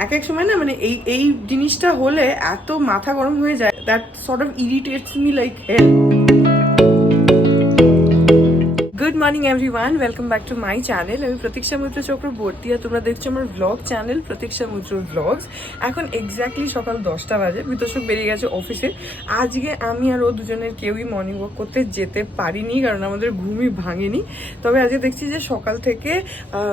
এক এক সময় না মানে এই এই জিনিসটা হলে এত মাথা গরম হয়ে যায়, that sort of irritates me like hell. Good morning everyone, welcome back to my channel. আমি প্রতীক্ষা মৈত্র চক্রবর্তী আর তোমরা দেখছো আমার ব্লগ চ্যানেল প্রতীক্ষা মৈত্র ব্লগস। এখন এক্স্যাক্টলি সকাল 10টা বাজে। বিতোষক বেরিয়ে গেছে অফিসে। আজকে আমি আর ও দুজনের কেউই মর্নিং ওয়াক করতে যেতে পারিনি, কারণ আমাদের ঘুমই ভাঙেনি। তবে আজকে দেখছি যে সকাল থেকে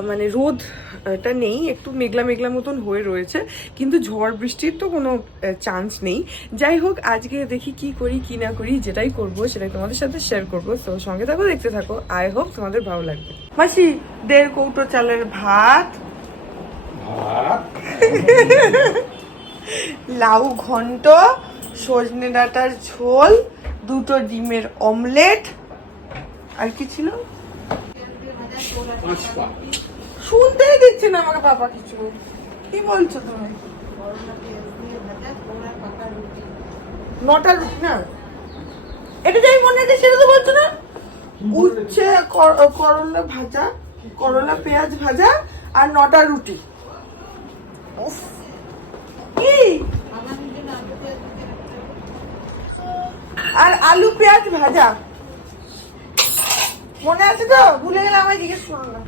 মানে রোদটা নেই, একটু মেঘলা মেঘলা মতন হয়ে রয়েছে, কিন্তু ঝড় বৃষ্টির তো কোনো চান্স নেই। যাই হোক, আজকে দেখি কি করি কি না করি, যেটাই করবো সেটাই তোমাদের সাথে শেয়ার করবো। তো সঙ্গে থাকো, দেখতে থাকো। আই হোপ তোমাদের ভালো লাগবে। মাসি 1.5 কৌটো চালের ভাত, লাউ ঘন্ট, সজনে ডাঁটার ঝোল, 2টো ডিমের অমলেট, আর কি ছিল শুনতেই দিচ্ছে না আমাকে বাবা কিছু। কি বলছো তুমি? 9টা রুটি না, এটা যাই মনে আছে সেটা তো বলছো না। উচ্ছে করলা ভাজা, করলা পেঁয়াজ ভাজা, আর 9টা রুটি। কি আর আলু পেঁয়াজ ভাজা মনে আছে তো? ভুলে গেলে আমায় জিজ্ঞেস করো না।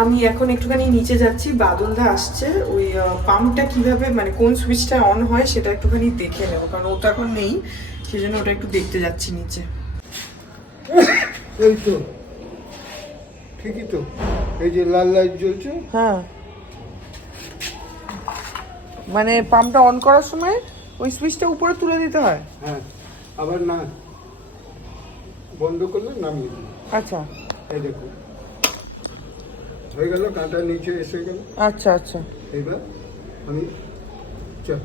আমি এখন একটুখানি নিচে যাচ্ছি, বাদলদা আসছে। ওই পাম্পটা কিভাবে মানে কোন সুইচটা অন হয় সেটা একটুখানি দেখে নেবো, কারণ ও তো এখন নেই, সেই জন্য ওটা একটু দেখতে যাচ্ছি নিচে। এই তো ঠিকই তো, এই যে লাল লাইট জ্বলছে। হ্যাঁ, মানে পাম্পটা অন করার সময় ওই সুইচটা উপরে তুলে দিতে হয়। হ্যাঁ, আবার না বন্ধ করলে নামিয়ে দিই। আচ্ছা, এই দেখো হয়ে গেল, কাঁটা নিচে এসে গেল। আচ্ছা আচ্ছা, এবার আমি চল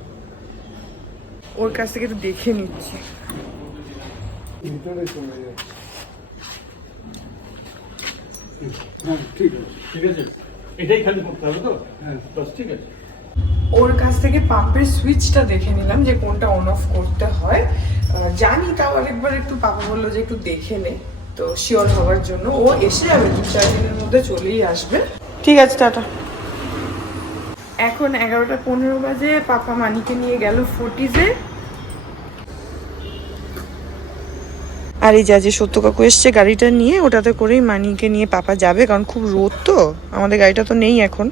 ওর কাছ থেকে একটু দেখে নিচ্ছি। ভিতরে চলে যাচ্ছে। হ্যাঁ ঠিক আছে, ঠিক আছে, এটাই খালি করতে হবে তো। হ্যাঁ বাস, ঠিক আছে। ওর কাছ থেকে পাম্পের সুইচটা দেখে নিলাম যে কোনটা অন অফ করতে হয়। জানি, তাও আরেকবার একটু পাপা বললো যে একটু দেখে নে, তো শিওর হওয়ার জন্য। ও এসে যাবে 2-4 দিনের মধ্যে, চলেই আসবে। ঠিক আছে, টাটা। এখন 11টা 15 বাজে। পাপা মানিকে নিয়ে গেল ফোর্টিজে। আর এই যে সত্য কাকু এসছে গাড়িটা নিয়ে, ওটাতে করেই মানিকে নিয়ে পাপা যাবে, কারণ খুব রোদ তো, আমাদের গাড়িটা তো নেই এখন।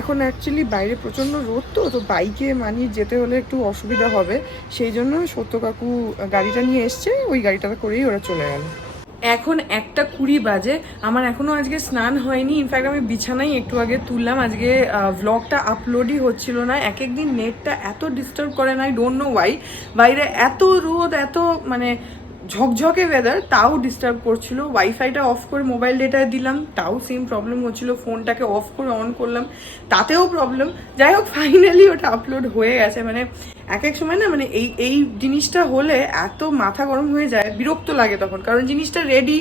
এখন অ্যাকচুয়ালি বাইরে প্রচণ্ড রোদ, তো বাইকে মানিয়ে যেতে হলে একটু অসুবিধা হবে, সেই জন্য সত্য কাকু গাড়িটা নিয়ে এসছে, ওই গাড়িটা করেই ওরা চলে গেল। এখন 1:20 বাজে। আমার এখনও আজকে স্নান হয়নি। ইনফ্যাক্ট আমি বিছানাই একটু আগে তুললাম। আজকে ভ্লগটা আপলোডই হচ্ছিল না। এক একদিন নেটটা এত ডিস্টার্ব করে না, আই ডোন্ট নো ওয়াই। বাইরে এত রোদ, এত মানে ঝকঝকে ওয়েদার, তাও ডিস্টার্ব করছিল। ওয়াইফাইটা অফ করে মোবাইল ডেটায় দিলাম, তাও সেম প্রবলেম হচ্ছিল। ফোনটাকে অফ করে অন করলাম, তাতেও প্রবলেম। যাই হোক, ফাইনালি ওটা আপলোড হয়ে গেছে। মানে এক এক সময় না মানে এই এই জিনিসটা হলে এত মাথা গরম হয়ে যায়, বিরক্ত লাগে তখন, কারণ জিনিসটা রেডি,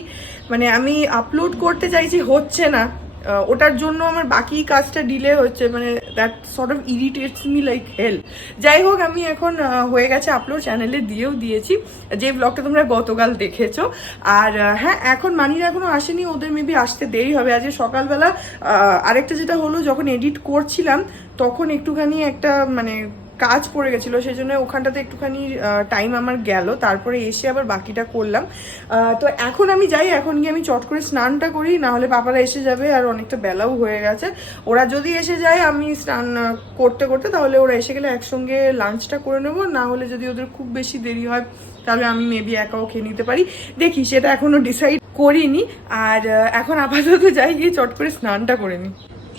মানে আমি আপলোড করতে চাইছি, হচ্ছে না। ওটার জন্য আমার বাকি কাজটা ডিলে হচ্ছে, মানে that sort of irritates me like hell. যাই হোক, আমি এখন হয়ে গেছে আপলোড, চ্যানেলে দিয়েও দিয়েছি, যে ব্লগটা তোমরা গতকাল দেখেছো। আর হ্যাঁ, এখন মানিরা এখনো আসেনি, ওদের মেবি আসতে দেরি হবে। আজকে সকালবেলা আরেকটা যেটা হলো, যখন এডিট করছিলাম তখন একটুখানি একটা মানে কাজ পড়ে গেছিলো, সেই জন্য ওখানটাতে একটুখানি টাইম আমার গেল। তারপরে এসে আবার বাকিটা করলাম। তো এখন আমি যাই, এখন গিয়ে আমি চট করে স্নানটা করি, না হলে পাপারা এসে যাবে, আর অনেকটা বেলাও হয়ে গেছে। ওরা যদি এসে যায় আমি স্নান করতে করতে, তাহলে ওরা এসে গেলে একসঙ্গে লাঞ্চটা করে নেবো। না হলে যদি ওদের খুব বেশি দেরি হয়, তাহলে আমি মেবি একাও খেয়ে নিতে পারি, দেখি, সেটা এখনো ডিসাইড করিনি। আর এখন আপাতত যাই, গিয়ে চট করে স্নানটা করে নিই।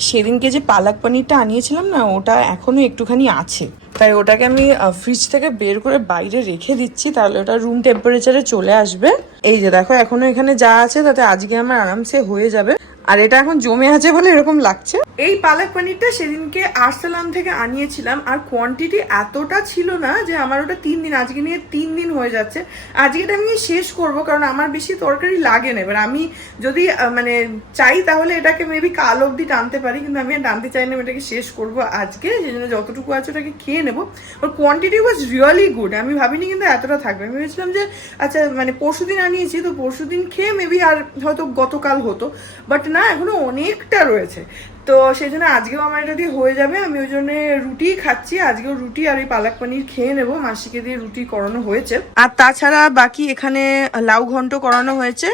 সেদিনকে যে পালাক পনিরটা আনিয়েছিলাম না, ওটা এখনো একটুখানি আছে, তাই ওটাকে আমি ফ্রিজ থেকে বের করে বাইরে রেখে দিচ্ছি, তাহলে ওটা রুম টেম্পারেচারে চলে আসবে। এই যে দেখো, এখনো এখানে যা আছে তাতে আজকে আমার আরামসে হয়ে যাবে। আর এটা এখন জমে আছে বলে এরকম লাগছে। এই পালক পনিরটা সেদিনকে আরসালান থেকে আনিয়েছিলাম, আর কোয়ান্টিটি এতটা ছিল না যে আমার ওটা 3 দিন, আজকে নিয়ে 3 দিন হয়ে যাচ্ছে। আজকে এটা আমি শেষ করব, কারণ আমার বেশি তরকারি লাগে না। এবার আমি যদি মানে চাই তাহলে এটাকে মেবি কাল অবধি টানতে পারি, কিন্তু আমি আর টানতে চাই না, আমি এটাকে শেষ করব আজকে। সেই জন্য যতটুকু আছে ওটাকে খেয়ে নেবো। ওর কোয়ান্টিটি ওয়াজ রিয়েলি গুড। আমি ভাবিনি কিন্তু এতটা থাকবে। আমি ভেবেছিলাম যে আচ্ছা মানে পরশুদিন আনিয়েছি তো পরশুদিন খেয়ে মেবি আর হয়তো গতকাল হতো, বাট না, এখনো অনেকটা রয়েছে। তো সেই জন্য আজকেও আমার এটা দিয়ে হয়ে যাবে। আমি ওই জন্য রুটি খাচ্ছি, আজকেও রুটি আর এই পালক পনির খেয়ে নেবো। মাসিকে দিয়ে রুটি করানো হয়েছে, আর তাছাড়া বাকি এখানে লাউ ঘন্ট করানো হয়েছে,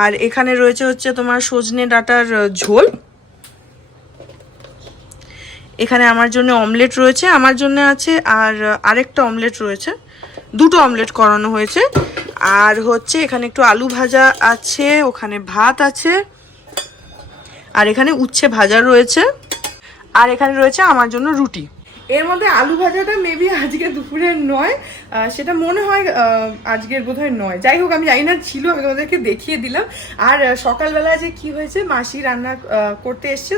আর এখানে রয়েছে হচ্ছে তোমার সজনে ডাঁটার ঝোল। এখানে আমার জন্য অমলেট রয়েছে, আমার জন্য আছে, আর আরেকটা অমলেট রয়েছে, 2টো অমলেট করানো হয়েছে। আর হচ্ছে এখানে একটু আলু ভাজা আছে, ওখানে ভাত আছে, আর এখানে উচ্ছে ভাজা রয়েছে, আর এখানে রয়েছে আমার জন্য রুটি। এর মধ্যে আলু ভাজাটা মেবি আজকে দুপুরের নয়, সেটা মনে হয় আজকের বোধহয় নয়। যাই হোক, আমি জানি না, ছিল, আমি তোমাদেরকে দেখিয়ে দিলাম। আর সকালবেলা যে কি হয়েছে, মাসি রান্না করতে এসছে,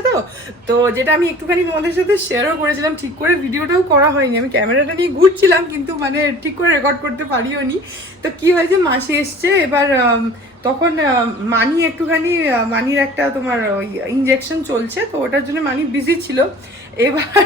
তো যেটা আমি একটুখানি তোমাদের সাথে শেয়ারও করেছিলাম, ঠিক করে ভিডিওটাও করা হয়নি। আমি ক্যামেরাটা নিয়ে ঘুরছিলাম, কিন্তু মানে ঠিক করে রেকর্ড করতে পারিও নি। তো কি হয়েছে, মাসি এসছে, এবার তখন মানি একটুখানি, মানির একটা তোমার ওই ইঞ্জেকশন চলছে, তো ওটার জন্য মানি বিজি ছিল। এবার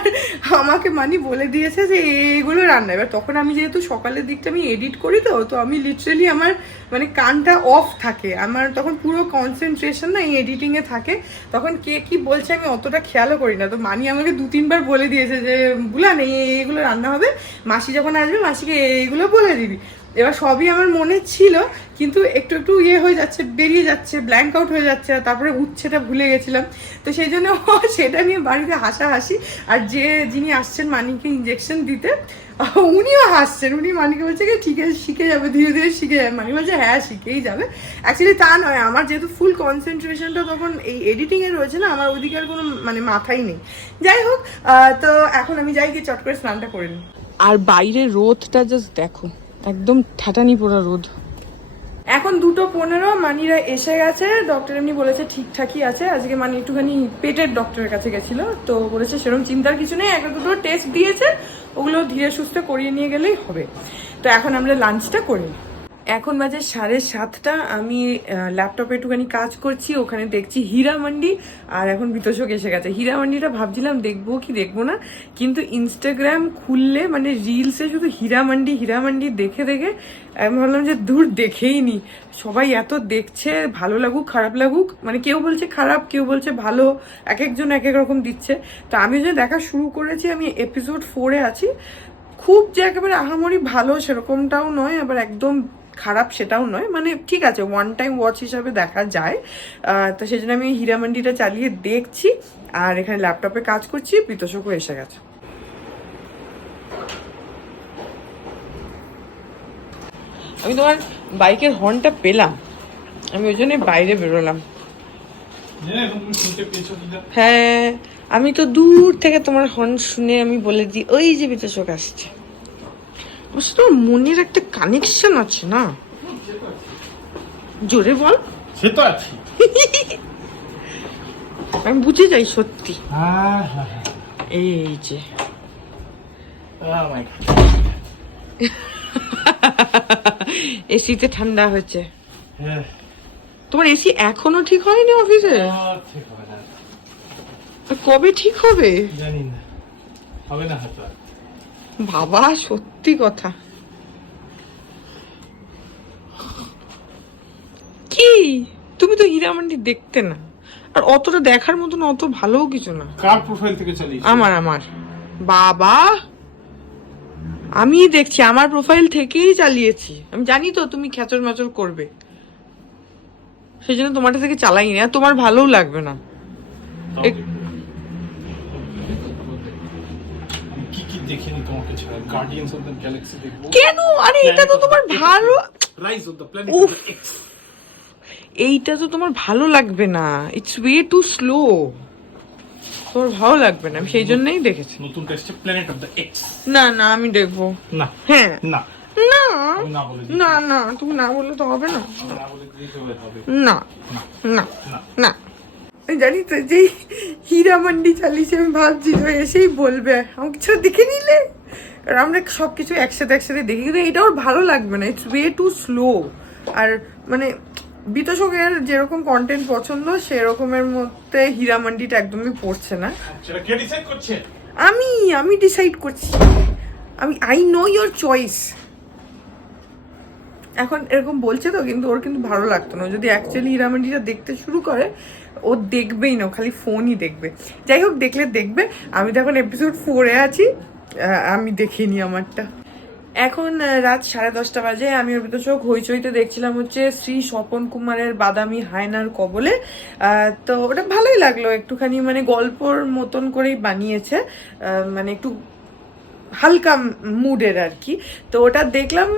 আমাকে মানি বলে দিয়েছে যে এইগুলো রান্না। এবার তখন আমি যেহেতু সকালের দিকটা আমি এডিট করি, তো আমি লিটারেলি আমার মানে কানটা অফ থাকে, আমার তখন পুরো কনসেন্ট্রেশন না এই এডিটিংয়ে থাকে। তখন কে কি বলছে আমি অতটা খেয়ালও করি না। তো মানি আমাকে 2-3 বার বলে দিয়েছে যে বুলান এইগুলো রান্না হবে, মাসি যখন আসবে মাসিকে এইগুলো বলে দিবি। এবার সবই আমার মনে ছিল, কিন্তু একটু একটু হয়ে যাচ্ছে, বেরিয়ে যাচ্ছে, ব্ল্যাঙ্ক আউট হয়ে যাচ্ছে। আর তারপরে উচ্ছেটা ভুলে গেছিলাম, তো সেই জন্য সেটা নিয়ে বাড়িতে হাসাহাসি। আর যিনি আসছেন মানিকে ইঞ্জেকশন দিতে, উনিও হাসছেন। উনি মানিকে বলছে কি ঠিক আছে, শিখে যাবে, ধীরে ধীরে শিখে যাবে। মানি বলছে হ্যাঁ, শিখেই যাবে। অ্যাকচুয়ালি তা নয়, আমার যেহেতু ফুল কনসেন্ট্রেশনটা তখন এই এডিটিংয়ে রয়েছে না, আমার ওইদিকে আর কোনো মানে মাথাই নেই। যাই হোক, তো এখন আমি যাই গিয়ে চট করে স্নানটা করে নিই। আর বাইরে রোদটা জাস্ট দেখো, একদম ঠাটানি পোড়া রোদ। এখন 2:15, মানিরা এসে গেছে। ডক্টর এমনি বলেছে ঠিকঠাকই আছে। আজকে মানে একটুখানি পেটের ডক্টরের কাছে গেছিল, তো বলেছে সেরকম চিন্তার কিছু নেই, 1-2 টেস্ট দিয়েছে, ওগুলো ধীরে সুস্থে করিয়ে নিয়ে গেলেই হবে। তো এখন আমরা লাঞ্চটা করি। এখন বাজে 7:30। আমি ল্যাপটপে একটুখানি কাজ করছি, ওখানে দেখছি হীরা মান্ডি, আর এখন বিতোষক এসে গেছে। হীরা মান্ডিটা ভাবছিলাম দেখবো কি দেখবো না, কিন্তু ইনস্টাগ্রাম খুললে মানে রিলসে শুধু হীরা মান্ডি দেখে দেখে আমি ভাবলাম যে দূর দেখেই নি। সবাই এত দেখছে, ভালো লাগুক খারাপ লাগুক, মানে কেউ বলছে খারাপ, কেউ বলছে ভালো, এক একজন এক এক রকম দিচ্ছে। তো আমি যে দেখা শুরু করেছি, আমি এপিসোড 4-এ আছি। খুব যে একেবারে আহামরি ভালো সেরকমটাও নয়, আবার একদম খারাপ সেটাও নয়, মানে ঠিক আছে, ওয়ান টাইম ওয়াচ হিসাবে দেখা যায়। তো সেই জন্য আমি হীরা মান্ডিটা চালিয়ে দেখছি, আর এখানে ল্যাপটপে কাজ করছি। বিতোষকও এসে গেছে। আমি তোমার বাইকের হর্নটা পেলাম, আমি ওই জন্য বাইরে বেরোলাম। হ্যাঁ, আমি তো দূর থেকে তোমার হর্ন শুনে আমি বলে দিই ওই যে বিতোষক আসছে। অবশ্য তোর মনের একটা কানেকশন আছে না, জোরে বল। সে তো আছে, আমি বুঝে যাই সত্যি। এই যে এসিতে ঠান্ডা হচ্ছে। তোমার এসি এখনো ঠিক হয়নি অফিসে? কবে ঠিক হবে জানি না, হবে না হয়তো। বাবা সত্যি কথা। কি তুমি তো হীরা মান্ডি দেখতে না, আর অতটা দেখার মতন অত ভালো কিছু না। কার প্রোফাইল থেকে চালিয়েছি? আমার বাবা, আমি দেখছি, আমার প্রোফাইল থেকেই চালিয়েছি। আমি জানি তো তুমি খেচর মেচর করবে, সেই জন্য তোমারটা থেকে চালাই না, তোমার ভালোও লাগবে না। কি কি দেখিনি তোমাকে ছাড়া? গার্ডিয়ান্স অফ দ্য গ্যালাক্সি দেখবো। কেন? আরে এটা তো তোমার ভালো, রাইজ অফ দ্য প্ল্যানেট উফ, এইটা তো তোমার ভালো লাগবে না, ইটস ওয়ে টু স্লো, তোমার ভালো লাগবে না, আমি সেই জন্যই দেখেছি। নতুন টেস্টে প্ল্যানেট অফ দ্য এক্স। না না, আমি দেখবো না। হ্যাঁ না না না বলে না না, তুমি না বললে তো হবে না। না বলে দিতে হবে। না না না না না। আমি জানি তো যেই হীরা মান্ডি চালিয়েছি আমি ভাবছি তো এসেই বলবে আমাকে কিছু দেখে নিলে, কারণ আমরা সব কিছু একসাথে একসাথে দেখি, কিন্তু এটা ওর ভালো লাগবে না, ইটস ওয়ে টু স্লো। আর মানে বিতোষকের যেরকম কন্টেন্ট পছন্দ সেরকমের মধ্যে হীরা মান্ডিটা একদমই পড়ছে না। সেটা কে ডিসাইড করছে? আমি ডিসাইড করছি, আই নো ইয়োর চয়েস। এখন এরকম বলছে তো, কিন্তু ওর কিন্তু ভালো লাগতো না, যদি অ্যাকচুয়ালি হীরামান্ডিটা দেখতে শুরু করে ও দেখবেই না, খালি ফোনই দেখবে। যাই হোক, দেখলে দেখবে, আমি তো এখন এপিসোড 4-এ আছি, আমি দেখিনি আমারটা। এখন রাত 10:30 বাজে, আমি ওর ভিতর চোখ হইচইতে দেখছিলাম হচ্ছে শ্রী স্বপন কুমারের বাদামি হায়নার কবলে। তো ওটা ভালোই লাগলো, একটুখানি মানে গল্পর মতন করেই বানিয়েছে, মানে একটু হালকা মুডের আর কি। তো ওটা দেখলাম,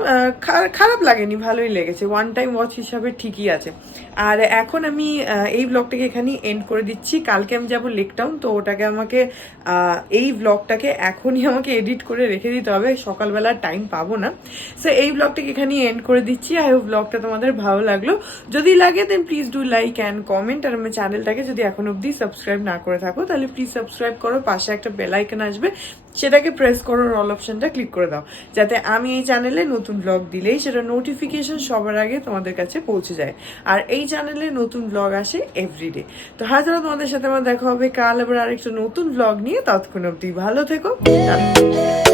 খারাপ লাগেনি, ভালোই লেগেছে, ওয়ান টাইম ওয়াচ হিসাবে ঠিকই আছে। আর এখন আমি এই ব্লগটাকে এখানেই এন্ড করে দিচ্ছি। কালকে আমি যাবো লেক টাউন, তো ওটাকে আমাকে এই ব্লগটাকে এখনই আমাকে এডিট করে রেখে দিতে হবে, সকালবেলা টাইম পাবো না। সো এই ব্লগটাকে এখানেই এন্ড করে দিচ্ছি। আই হোপ ব্লগটা তোমাদের ভালো লাগলো। যদি লাগে then please do like and comment. আর আমার চ্যানেলটাকে যদি এখন অবধি সাবস্ক্রাইব না করে থাকো তাহলে প্লিজ সাবস্ক্রাইব করো, পাশে একটা বেল আইকন আসবে, সেটাকে প্রেস করো, অল অপশনটা ক্লিক করে দাও, যাতে আমি এই চ্যানেলে নতুন ব্লগ দিলেই সেটা নোটিফিকেশন সবার আগে তোমাদের কাছে পৌঁছে যায়। আর এই চ্যানেলে নতুন ব্লগ আসে এভরিডে। তো হয়তো তোমাদের সাথে আমার দেখা হবে কাল আবার আরেকটা নতুন ব্লগ নিয়ে। ততক্ষণ অবধি ভালো থেকো। টাটা।